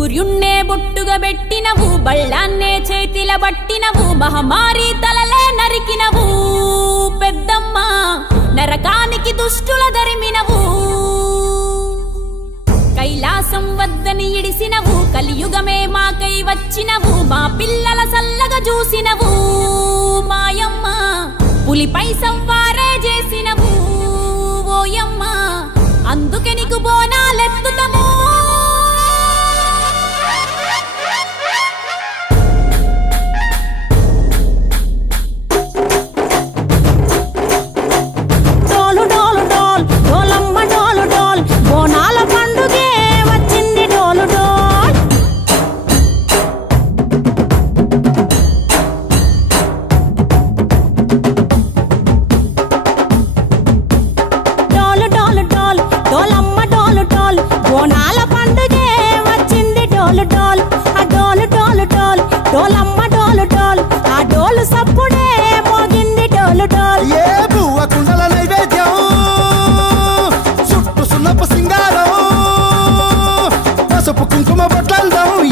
సూర్యున్నే బొట్టుగా పెట్టినవు, బళ్ళాన్నే చేతిల పట్టినవు, మహమారి తలలే నరికినవు పెద్దమ్మ, నరకానికి దుష్టుల దరిమినవు. కైలాసం వద్దని ఇడిసినవు, కలియుగమే మాకై వచ్చినవు, మా పిల్లల సల్లగా చూసినవు మాయమ్మ, పులిపై సవ్వారే చేసినవు ఓయమ్మ, అందుకే నీకు బోనాలెత్తుతము.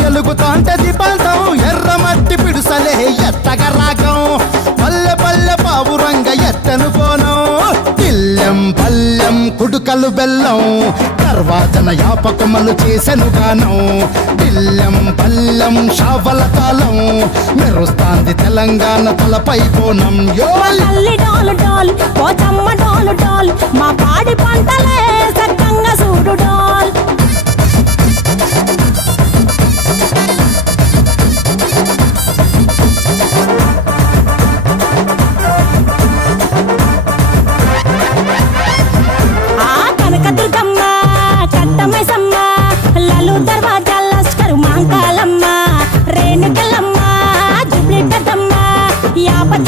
ఎలుగుతాంటే దీపాలతం ఎర్రమట్టి పిడుసలే ఎత్తగా రాగం, పల్లె పల్లె పావురంగ ఎత్తను కోనం, పిల్లెం పల్లెం కుడుకలు బెల్లం, తర్వాతన యాపకమలు చేసెను గానం, పిల్లెం పల్లెం షావల తాళం, మెరుస్తాంది తెలంగాణ తలపై కోణం. మా పాడి పంటలే సక్కంగా చూడు డాల్.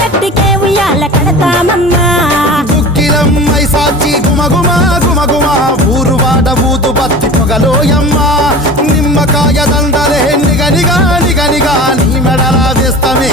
చెట్టుకే ఉయ్యాల కడతామమ్మా, దుక్కిలమ్మై సాచి గుమగుమా గుమగుమా, ఊరు వాడ ఊదు బత్తి పొగలోయమ్మ, నిమ్మకాయ దండలే నిగనిగా నిగనిగా, నీ మెడలా వేస్తామే